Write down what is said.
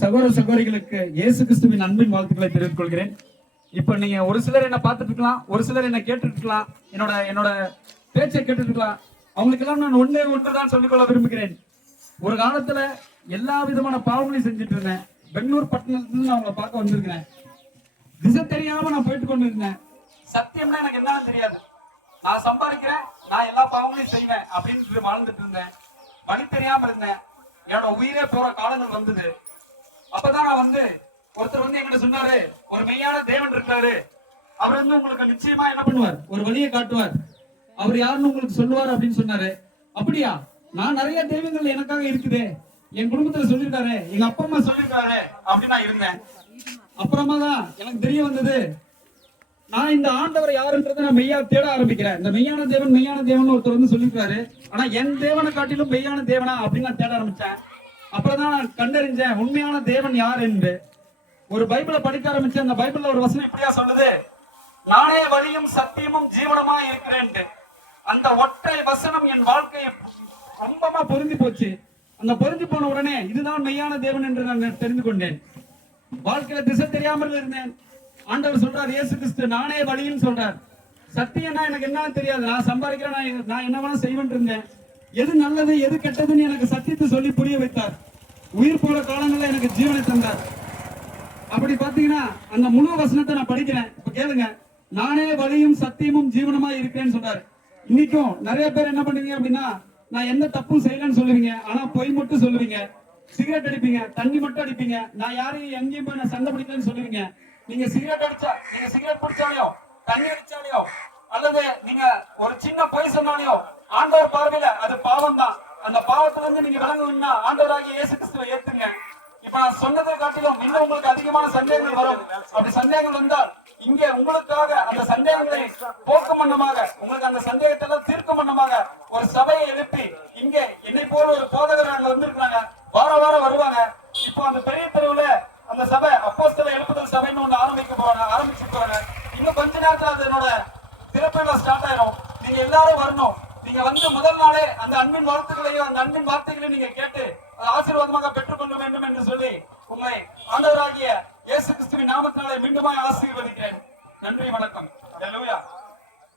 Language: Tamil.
சகோதர சகோதரிகளுக்கு இயேசு கிறிஸ்துவின் அன்பின் வாழ்த்துக்களை தெரிவித்துக் கொள்கிறேன். இப்ப நீங்க ஒரு சிலர் என்ன பார்த்துட்டு இருக்கலாம் ஒரு சிலர் என்ன கேட்டுட்டு இருக்கலாம் என்னோட என்னோட பேச்சை கேட்டுட்டு இருக்கலாம். அவங்களுக்கு எல்லாம் நான் ஒண்ணே ஒன்றுதான் சொல்லிக்கொள்ள விரும்புகிறேன். ஒரு காலத்துல எல்லா விதமான பாவங்களையும் செஞ்சுட்டு இருந்தேன். பெங்களூர் பட்டணத்துல இருந்து நான் அவங்களை பார்க்க வந்திருக்கிறேன். திசை தெரியாம நான் போயிட்டு கொண்டு இருந்தேன். சத்தியம்னா எனக்கு என்னன்னு தெரியாது. நான் சம்பாதிக்கிறேன் நான் எல்லா பாவங்களையும் செய்வேன் அப்படின்னு வாழ்ந்துட்டு இருந்தேன். வழி தெரியாம இருந்தேன். என்னோட உயிரே போற காலங்கள் வந்தது. அப்பதான் நான் வந்து ஒருத்தர் வந்து என்கிட்ட சொன்னாரு ஒரு மெய்யான தேவன் இருக்காரு. அவர் வந்து உங்களுக்கு நிச்சயமா என்ன பண்ணுவார்? ஒரு வழியை காட்டுவார். அவர் யாருன்னு உங்களுக்கு சொல்லுவார் அப்படின்னு சொன்னாரு. அப்படியா? நான் நிறைய தெய்வங்கள் எனக்காக இருக்குதே. என் குடும்பத்துல சொல்லியிருக்காரு. எங்க அப்பா அம்மா சொல்லியிருக்காரு அப்படின்னு நான் இருந்தேன். அப்புறமா தான் எனக்கு தெரிய வந்தது நான் இந்த ஆண்டவர் யாருன்றத நான் மெய்யா தேட ஆரம்பிக்கிறேன். இந்த மெய்யான தேவன் மெய்யான தேவன் ஒருத்தர் வந்து சொல்லியிருக்காரு. ஆனா என் தேவனை காட்டிலும் மெய்யான தேவனா அப்படின்னு நான் தேட ஆரம்பிச்சேன். அப்புறம்தான் நான் கண்டறிஞ்சேன் உண்மையான தேவன் யார் என்று. ஒரு பைபிளை படிக்க ஆரம்பிச்சு அந்த பைபிள்ல ஒரு வசனம் இப்படியா சொல்லுது? நானே வழியும் சத்தியமும் ஜீவனமா இருக்கிறேன்ட்டு அந்த ஒற்றை வசனம் என் வாழ்க்கையை ரொம்பமா பொருந்தி போச்சு. அந்த பொருந்தி போன உடனே இதுதான் மெய்யான தேவன் என்று நான் தெரிந்து கொண்டேன். வாழ்க்கையில திசை தெரியாமல் இருந்தேன். ஆண்டவர் சொல்றார் இயேசு கிறிஸ்து நானே வழின்னு சொல்றார். சத்தியம்னா எனக்கு என்னன்னு தெரியாது. நான் சம்பாதிக்கிறேன் நான் நான் என்ன வேணா செய்வேன் இருந்தேன். எது நல்லது எது கெட்டதுன்னு எனக்கு சத்தியத்தை சொல்லி புரிய வைத்தார். உயிர் போல காலங்களில் எனக்கு ஜீவனை தந்தார். அப்படி பாத்தீங்கன்னா அந்த முழு வசனத்தை நான் படிக்கிறேன். இப்ப கேளுங்க. நானே வழியும் சத்தியமும் ஜீவனமா இருக்கிறேன்னு சொல்றாரு இன்னைக்கும் நிறைய பேர் என்ன பண்ணுவீங்க அப்படின்னா நான் எந்த தப்பும் செய்யலன்னு சொல்லுவீங்க. ஆனா பொய் மட்டும் சொல்லுவீங்க. சிகரெட் அடிப்பீங்க தண்ணி மட்டும் அடிப்பீங்க. நான் யாரையும் எங்கேயும் போய் நான் சண்டை பிடிக்கலன்னு சொல்லுவீங்க. நீங்க சிகரெட் அடிச்சா நீங்க சிகரெட் பிடிச்சாலையோ தண்ணி அடிச்சாலையோ அல்லது நீங்க ஒரு சின்ன பொய் சொன்னாலையோ ஆண்டவர் பார்வையில அது பாவம் தான் அந்த பாவத்துல இருந்து நீங்க விளங்கணும்னா ஆண்டவராகிய இயேசு கிறிஸ்துவை ஏத்துங்க. இப்ப நான் சொன்னதை காட்டிலும் இன்னும் உங்களுக்கு அதிகமான சந்தேகங்கள் வரும். அப்படி சந்தேகங்கள் வந்தால் இங்கே உங்களுக்காக அந்த சந்தேகங்களை போக்கும் வண்ணமாக உங்களுக்கு அந்த சந்தேகத்தை எல்லாம் தீர்க்கும் வண்ணமாக ஒரு சபையை எழுப்பி இங்கே என்னை போல ஒரு போதகர் அங்க வந்திருக்கிறாங்க. வார வாரம் வருவாங்க. இப்போ அந்த பெரிய தெருவுல அந்த சபை அப்போஸ்தல எழுப்புதல் சபைன்னு ஒண்ணு ஆரம்பிக்க போறாங்க ஆரம்பிச்சு போறாங்க இன்னும் கொஞ்ச நேரத்துல அதனோட திறப்பையில ஸ்டார்ட் ஆயிரும். நீங்க எல்லாரும் வரணும். நீங்க வந்து முதல் நாளே அந்த அன்பின் வாழ்த்துக்களையும் அந்த அன்பின் வார்த்தைகளையும் நீங்க கேட்டு அதை ஆசீர்வாதமாக பெற்றுக்கொள்ள வேண்டும் என்று சொல்லி உங்களை ஆண்டவராகிய இயேசு கிறிஸ்துவின் நாமத்தினாலே மீண்டுமாய் ஆசீர்வதிக்கிறேன். நன்றி வணக்கம்.